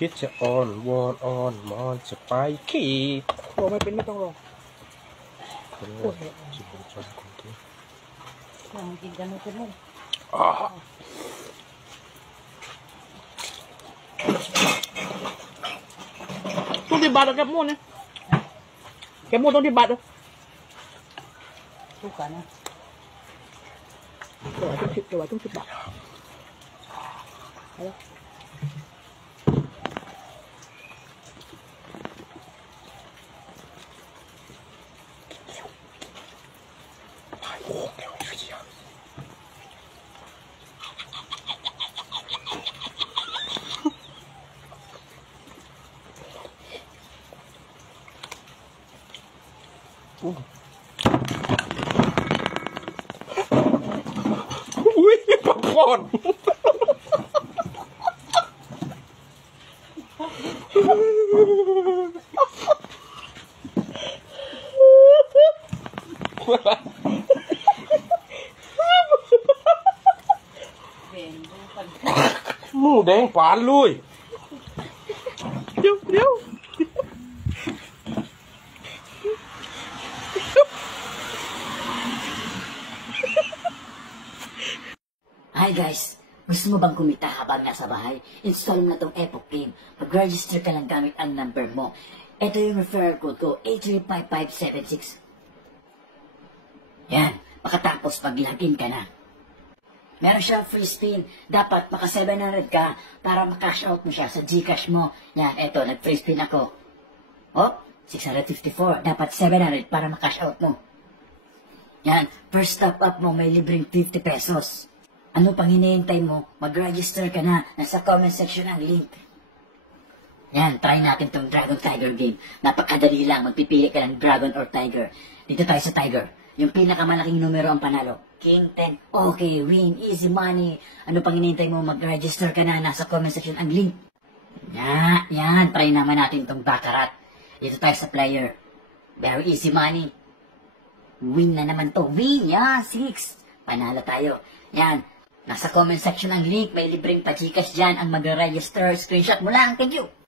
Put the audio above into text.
คิดจะอ่อนวอนอ่อนมอนจะไปขีด โอ้ไม่เป็นไม่ต้องรอ คนโง่ชิบุชนคนที่ ลองกินกันไม่เป็นมุ่ง ต้องที่บาทเหรอแกบมูนเนี่ยแกบมูนต้องที่บาทเหรอทุกกันนะตัวต้อง10 บาทอะไรอุ้ยปักก่อนหมูแดงปานลุยเดี๋ยวHi guys! Gusto mo bang kumita habang nasa bahay? Install mo na tong Epoch Game. Mag-register ka lang gamit ang number mo. Ito yung referral code ko, 835576. Yan, makatapos pag-login ka na. Meron siyang free spin. Dapat maka 700 ka para makash out mo siya sa Gcash mo. Yan, eto, nag-free spin ako. Oh, 654. Dapat 700 para makash out mo. Yan, first top up mo may libreng 50 pesos. Ano pang hinihintay mo? Mag-register ka na. Nasa comment section ang link. Yan, try natin tong Dragon Tiger game. Napakadali lang. Magpipili ka ng Dragon or Tiger. Dito tayo sa Tiger. Yung pinakamalaking numero ang panalo. King 10. Okay, win. Easy money. Ano pang hinihintay mo? Mag-register ka na. Nasa comment section ang link. Yan. Try naman natin tong Baccarat. Dito tayo sa player. Very easy money. Win na naman to. Win. Yan, 6. Panalo tayo. Yan. Nasa comment section ang link, may libreng pa-Gcash dyan ang mag-register. Screenshot mo lang. Thank you!